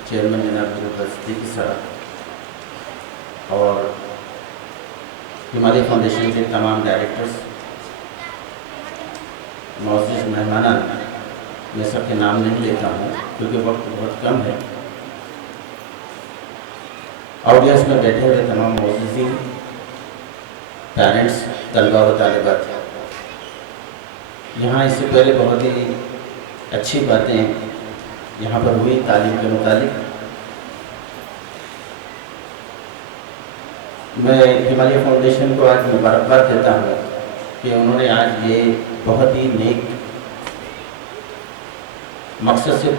چیئرمین جناب صدیقی صاحب اور ہمالیہ فاؤنڈیشن کے تمام ڈائریکٹرز، معزز مہمانان، میں سب کے نام نہیں لیتا ہوں کیونکہ وقت بہت کم ہے، آڈینس میں بیٹھے ہوئے تمام معززین، پیرنٹس، طلبہ و طالبات، یہاں اس سے پہلے بہت ہی اچھی باتیں یہاں پر ہوئی تعلیم کے متعلق۔ میں ہمالیہ فاؤنڈیشن کو آج مبارکباد دیتا ہوں کہ انہوں نے آج یہ بہت ہی نیک مقصد سے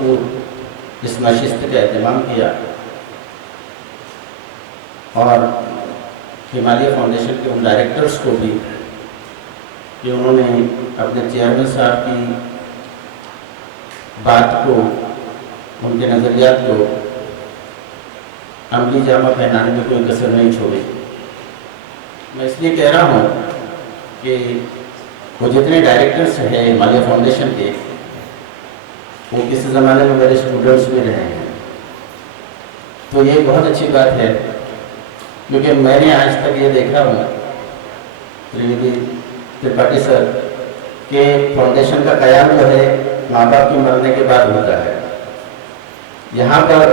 اس نشست کا اہتمام کیا، اور ہمالیہ فاؤنڈیشن کے ان ڈائریکٹرز کو بھی کہ انہوں نے اپنے چیئرمین صاحب کی بات کو، ان کے نظریات کو عملی جامہ پہنانے میں کوئی کسر نہیں چھوڑی۔ میں اس لیے کہہ رہا ہوں کہ وہ جتنے ڈائریکٹرز ہیں ہمالیہ فاؤنڈیشن کے، وہ کسی زمانے میں میرے اسٹوڈنٹس بھی رہے ہیں، تو یہ بہت اچھی بات ہے، کیونکہ میں نے آج تک یہ دیکھا ہوں ترپاٹھی سر کہ فاؤنڈیشن کا قیام جو ہے ماں باپ کے مرنے کے بعد ہوتا ہے۔ یہاں پر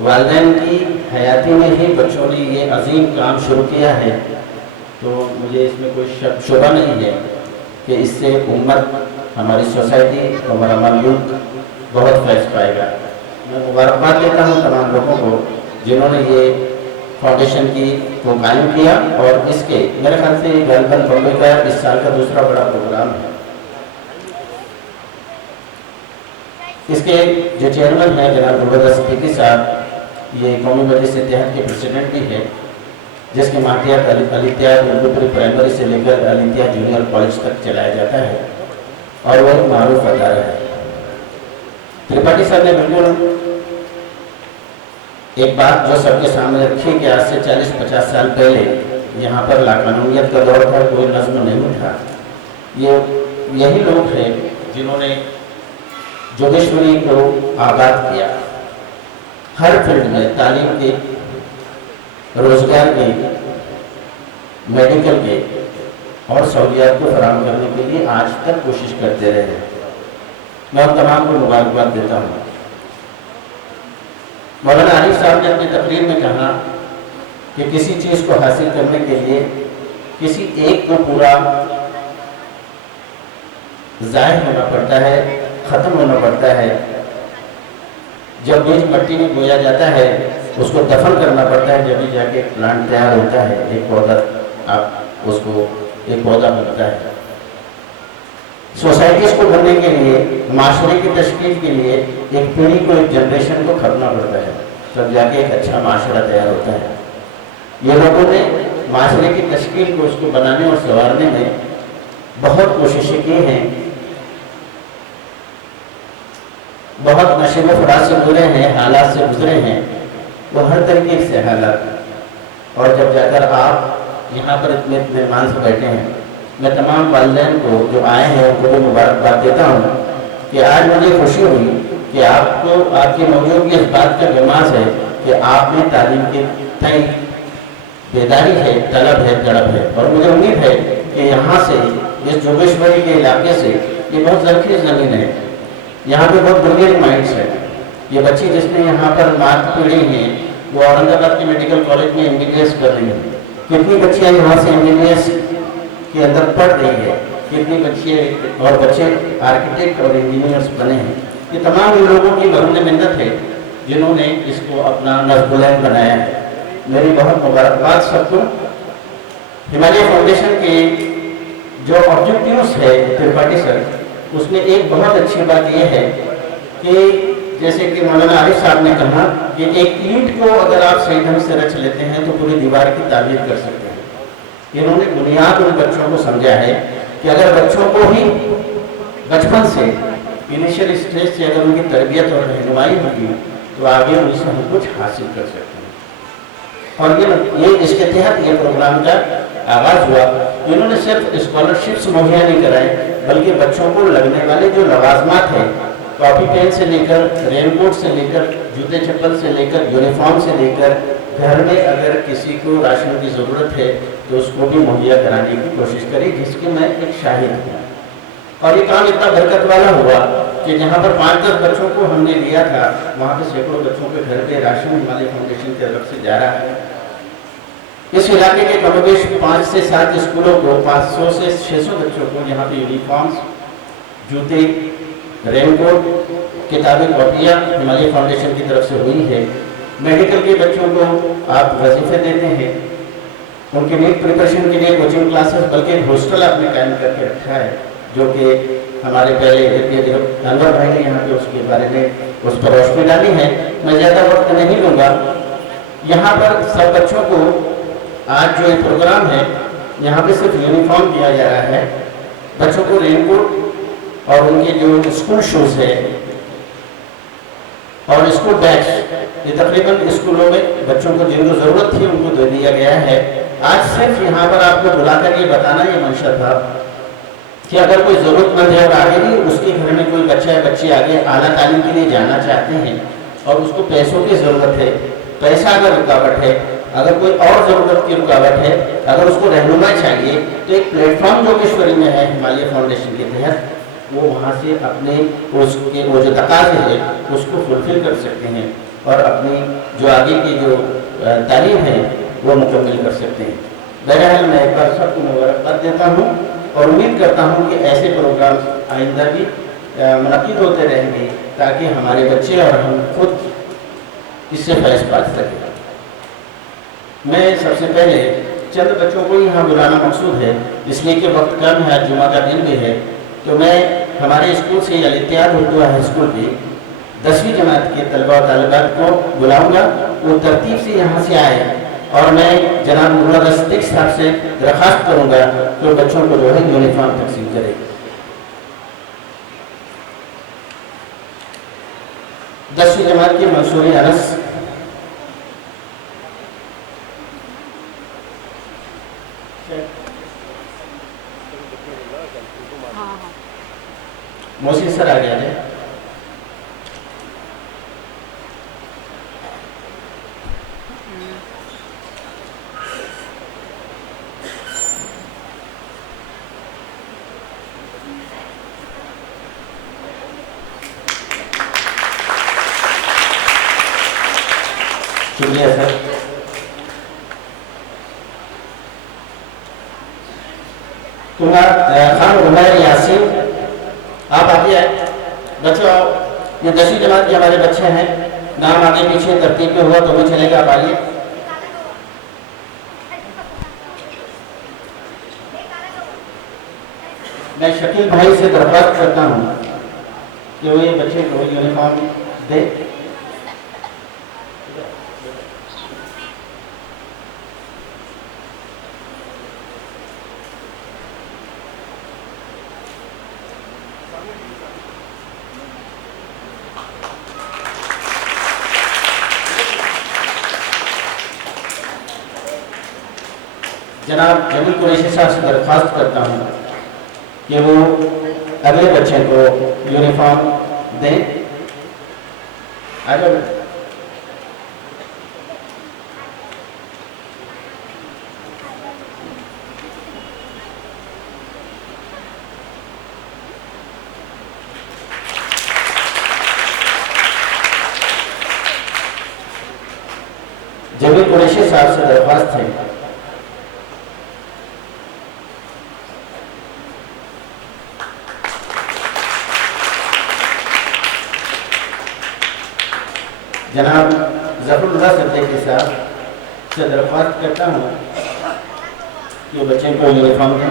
والدین کی حیاتی میں ہی بچوں نے یہ عظیم کام شروع کیا ہے، تو مجھے اس میں کوئی شبہ نہیں ہے کہ اس سے امت، ہماری سوسائٹی، ہمارا یوتھ بہت فیض پائے گا۔ میں مبارکباد دیتا ہوں تمام لوگوں کو جنہوں نے یہ فاؤنڈیشن کو قائم کیا، اور اس کے میرے خیال سے غالباً بمبئی کا اس سال کا دوسرا بڑا پروگرام ہے۔ اس کے جو چیئرمین ہیں جناب عبید صدیقی صاحب، یہ قومی مجلس اتحاد کے پریزیڈنٹ بھی ہے، جس کے ماتحت الاتحاد اردو پری پرائمری سے لے کر الاتحاد جونیئر کالج تک چلایا جاتا ہے، اور وہ ایک معروف ادارہ ہے۔ ترپاٹھی صاحب نے بالکل ایک بات جو سب کے سامنے رکھی کہ آج سے 40-50 سال پہلے یہاں پر لاقانونیت کا دور تھا، کوئی نظم نہیں تھا۔ یہی لوگ ہیں جنہوں نے جوگیشوری کو آباد کیا، ہر فیلڈ میں، تعلیم کے، روزگار کے، میڈیکل کے اور سہولیات کو فراہم کرنے کے لیے آج تک کوشش کرتے رہے ہیں۔ میں ان تمام کو مبارکباد دیتا ہوں۔ مولانا عارف صاحب نے اپنی تقریر میں کہا کہ کسی چیز کو حاصل کرنے کے لیے کسی ایک کو پورا ظاہر ہونا پڑتا ہے، ختم ہونا پڑتا ہے۔ جب بیج مٹی میں بویا جاتا ہے، اس کو دفن کرنا پڑتا ہے، جبھی جا کے پلانٹ تیار ہوتا ہے، ایک پودا، آپ اس کو ایک پودا بنتا ہے۔ سوسائٹیز کو بننے کے لیے، معاشرے کی تشکیل کے لیے ایک پیڑھی کو، ایک جنریشن کو کھپنا پڑتا ہے، تب جا کے ایک اچھا معاشرہ تیار ہوتا ہے۔ یہ لوگوں نے معاشرے کی تشکیل کو، اس کو بنانے اور سنوارنے میں بہت کوششیں کی ہیں، بہت نشیب و فراز سے گزرے ہیں، حالات سے گزرے ہیں، وہ ہر طریقے سے حالات، اور جب جا کر آپ یہاں پر اتنے اطمینان سے بیٹھے ہیں، میں تمام والدین کو جو آئے ہیں ان کو بھی مبارکباد دیتا ہوں کہ آج مجھے خوشی ہوئی کہ آپ کو، آپ کی موجودگی اس بات کا لباس ہے کہ آپ میں تعلیم کے تئیں بیداری ہے، طلب ہے، تڑپ ہے، اور مجھے امید ہے کہ یہاں سے، اس جوگیشوری کے علاقے سے، یہ بہت زرخیز زمین ہے، یہاں پہ بہت بریلینٹ مائنڈس ہے۔ یہ بچی جس نے یہاں پر مات پیڑی ہیں، وہ اورنگ آباد کے میڈیکل کالج میں MBBS کر رہی ہیں۔ کتنی بچیاں یہاں سے MBBS کے اندر پڑھ رہی ہے، کتنی بچے اور بچے آرکیٹیکٹ اور انجینئرس بنے ہیں۔ یہ تمام ان لوگوں کی بھرم منت ہے جنہوں نے اس کو اپنا نصب العین بنایا ہے۔ میری بہت مبارکباد سب کو۔ ہمالیہ فاؤنڈیشن کے جو آبجیکٹیوز ہے ترپاٹھی سر، اس میں ایک بہت اچھی بات یہ ہے کہ جیسے کہ مولانا عارف صاحب نے کہا کہ ایک اینٹ کو اگر آپ صحیح ڈھنگ سے رچ لیتے ہیں تو پوری دیوار کی تعمیر کر سکتے ہیں۔ انہوں نے بنیاد ان بچوں کو سمجھا ہے کہ اگر بچوں کو ہی بچپن سے انیشیل اسٹیج سے اگر ان کی تربیت اور رہنمائی ہوگی تو آگے ان سے ہم کچھ حاصل کر سکتے ہیں۔ اور یہ اس کے تحت یہ پروگرام کا آغاز ہوا۔ انہوں نے صرف اسکالرشپس مہیا نہیں کرائے بلکہ بچوں کو لگنے والے جو لوازمات ہیں، کاپی پین سے لے کر رین کوٹ سے لے کر جوتے چپل سے لے کر یونیفارم سے لے کر گھر میں اگر کسی کو راشن کی ضرورت ہے تو اس کو بھی مہیا کرانے کی کوشش کری، جس کی میں ایک شاہد ہوں۔ اور یہ کام اتنا برکت والا ہوا کہ جہاں پر 5-10 بچوں کو ہم نے لیا تھا وہاں پہ سینکڑوں بچوں کے گھر پہ راشن ہمالیہ فاؤنڈیشن کی طرف سے جا رہا ہے۔ اس علاقے کے کم و بیش 5 سے 7 اسکولوں کو 500 سے 600 بچوں کو یہاں پہ یونیفارمز، جوتے، رین کوٹ، کتابیں، کاپیاں ہمالیہ فاؤنڈیشن کی طرف سے ہوئی ہے۔ میڈیکل کے بچوں کو آپ وظیفے دیتے ہیں، ان کے نیٹ پریپریشن کے لیے کوچنگ کلاسز، بلکہ ہاسٹل آپ نے قائم کر کے رکھا ہے جو کہ ہمارے پہلے انور بھائی نے یہاں پہ اس کے بارے میں اس پر روشنی ڈالی ہے۔ میں زیادہ وقت نہیں لوں گا۔ یہاں پر سب بچوں کو آج جو یہ پروگرام ہے یہاں پہ صرف یونیفارم دیا جا رہا ہے، بچوں کو رین کوٹ اور ان کے جو اسکول شوز ہے اور اسکول بیگس، یہ تقریباً اسکولوں میں بچوں کو جن کو ضرورت تھی ان کو دے دیا گیا ہے۔ آج صرف یہاں پر آپ کو بلا کر یہ بتانا یہ منشا تھا کہ اگر کوئی ضرورت مند ہے اور آگے بھی اس کے گھر میں کوئی بچہ ہے بچے آگے اعلیٰ تعلیم کے لیے جانا چاہتے ہیں اور اس کو پیسوں کی ضرورت ہے، پیسہ اگر رکاوٹ ہے، اگر کوئی اور ضرورت کی رکاوٹ ہے، اگر اس کو رہنمائی چاہیے تو ایک پلیٹ فارم جو کشوری میں ہے ہمالیہ فاؤنڈیشن کے تحت، وہ وہاں سے اپنے اس کے وہ جو تقاضے ہیں اس کو فلفل کر سکتے ہیں اور اپنی جو آگے کی جو تعلیم ہے وہ مکمل کر سکتے ہیں۔ بہرحال میں ایک بار سب کو مبارکباد دیتا ہوں اور امید کرتا ہوں کہ ایسے پروگرامز آئندہ بھی منعقد ہوتے رہیں گے تاکہ ہمارے بچے اور ہم خود اس سے فیض پا سکیں۔ میں سب سے پہلے چند بچوں کو یہاں بلانا مقصود ہے اس لیے کہ وقت کم ہے، جمعہ کا دن بھی ہے، تو میں ہمارے اسکول سے الاتحاد اردو ہائی اسکول کی 10ویں جماعت کے طلبہ و طالبات کو بلاؤں گا، وہ ترتیب سے یہاں سے آئے اور میں جناب مولانا صدیق صاحب سے درخواست کروں گا کہ بچوں کو جو ہے یونیفارم تقسیم کرے۔ 10ویں جماعت کے منصور انس موسی سر آ گیا ہے۔ شکریہ سر۔ خان عمیر یاسین آپ آگے آئے بچوں، یہ 10ویں جماعت کے ہمارے بچے ہیں، نام آگے پیچھے ترتیب میں ہوا تو بھی چلے گا، آپ آئیے۔ میں شکیل بھائی سے درخواست کرتا ہوں کہ وہ یہ بچے کو یونیفارم دے۔ جناب جمیل قریشی صاحب سے درخواست کرتا ہوں کہ وہ اگلے بچے کو یونیفارم دیں۔ آ جاؤ۔ جمیل قریشی صاحب سے درخواست ہے جناب ظفر اللہ صدیقی صاحب سے درخواست کرتا ہوں کہ بچے کو یونیفارم دیں۔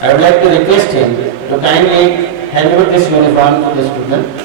I would like to request him to kindly hand over this uniform to the student.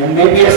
MBBS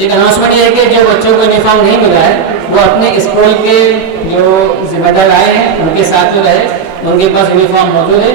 ایک اناؤنسمنٹ یہ ہے کہ جو بچوں کو یونیفارم نہیں ملا ہے وہ اپنے اسکول کے جو ذمہ دار آئے ہیں ان کے ساتھ میں رہے، ان کے پاس یونیفارم موجود ہے،